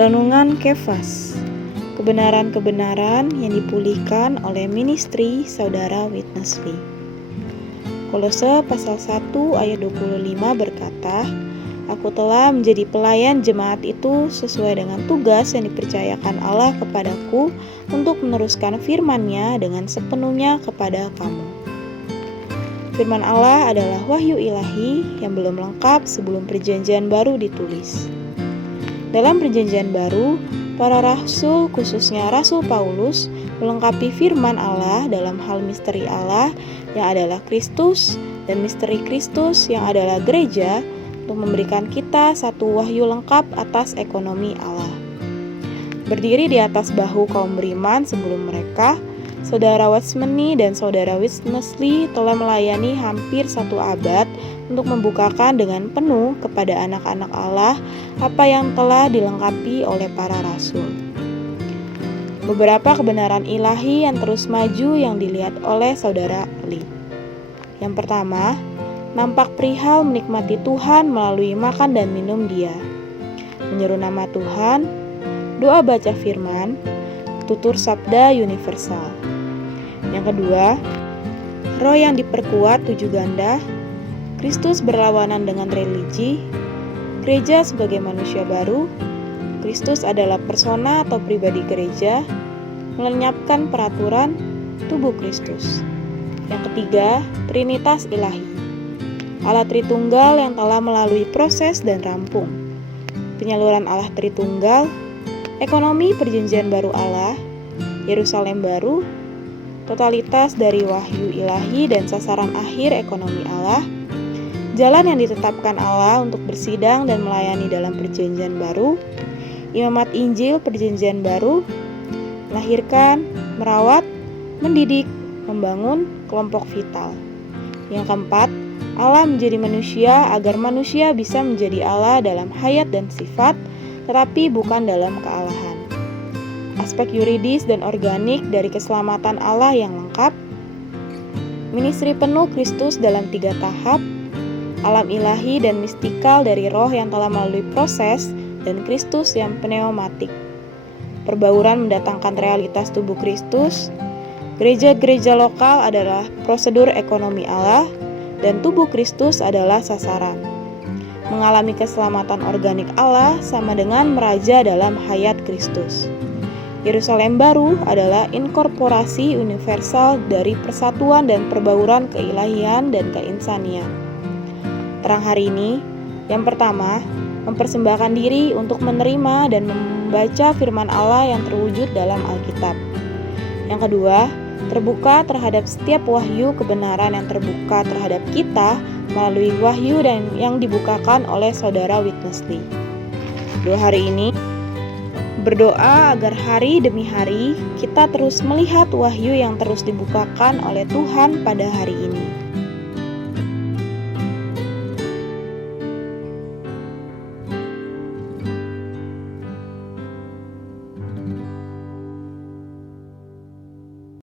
Renungan Kefas. Kebenaran-kebenaran yang dipulihkan oleh ministry Saudara Witnessly. Kolose pasal 1 ayat 25 berkata, "Aku telah menjadi pelayan jemaat itu sesuai dengan tugas yang dipercayakan Allah kepadaku untuk meneruskan firman-Nya dengan sepenuhnya kepada kamu." Firman Allah adalah wahyu ilahi yang belum lengkap sebelum perjanjian baru ditulis. Dalam perjanjian baru, para rasul, khususnya Rasul Paulus, melengkapi firman Allah dalam hal misteri Allah yang adalah Kristus dan misteri Kristus yang adalah gereja untuk memberikan kita satu wahyu lengkap atas ekonomi Allah. Berdiri di atas bahu kaum beriman sebelum mereka, Saudara Watchmeni dan Saudara Witnessly telah melayani hampir 1 abad untuk membukakan dengan penuh kepada anak-anak Allah apa yang telah dilengkapi oleh para rasul. Beberapa kebenaran ilahi yang terus maju yang dilihat oleh Saudara Lee. Yang pertama, nampak perihal menikmati Tuhan melalui makan dan minum Dia, menyeru nama Tuhan, doa baca firman, tutur sabda universal. Yang kedua, roh yang diperkuat 7 ganda, Kristus berlawanan dengan religi, gereja sebagai manusia baru, Kristus adalah persona atau pribadi gereja, melenyapkan peraturan, tubuh Kristus. Yang ketiga, Trinitas ilahi, Allah Tritunggal yang telah melalui proses dan rampung, penyaluran Allah Tritunggal, ekonomi perjanjian baru Allah, Yerusalem baru, totalitas dari wahyu ilahi dan sasaran akhir ekonomi Allah, jalan yang ditetapkan Allah untuk bersidang dan melayani dalam perjanjian baru, imamat Injil perjanjian baru, melahirkan, merawat, mendidik, membangun kelompok vital. Yang keempat, Allah menjadi manusia agar manusia bisa menjadi Allah dalam hayat dan sifat, tetapi bukan dalam kealahan. Aspek yuridis dan organik dari keselamatan Allah yang lengkap, ministry penuh Kristus dalam 3 tahap, alam ilahi dan mistikal dari roh yang telah melalui proses, dan Kristus yang pneumatik. Perbauran mendatangkan realitas tubuh Kristus, gereja-gereja lokal adalah prosedur ekonomi Allah, dan tubuh Kristus adalah sasaran. Mengalami keselamatan organik Allah sama dengan meraja dalam hayat Kristus. Yerusalem baru adalah inkorporasi universal dari persatuan dan perbauran keilahian dan keinsanian. Terang hari ini, yang pertama, mempersembahkan diri untuk menerima dan membaca firman Allah yang terwujud dalam Alkitab. Yang kedua, terbuka terhadap setiap wahyu kebenaran yang terbuka terhadap kita melalui wahyu dan yang dibukakan oleh Saudara Witnessly. Doa hari ini, berdoa agar hari demi hari kita terus melihat wahyu yang terus dibukakan oleh Tuhan pada hari ini.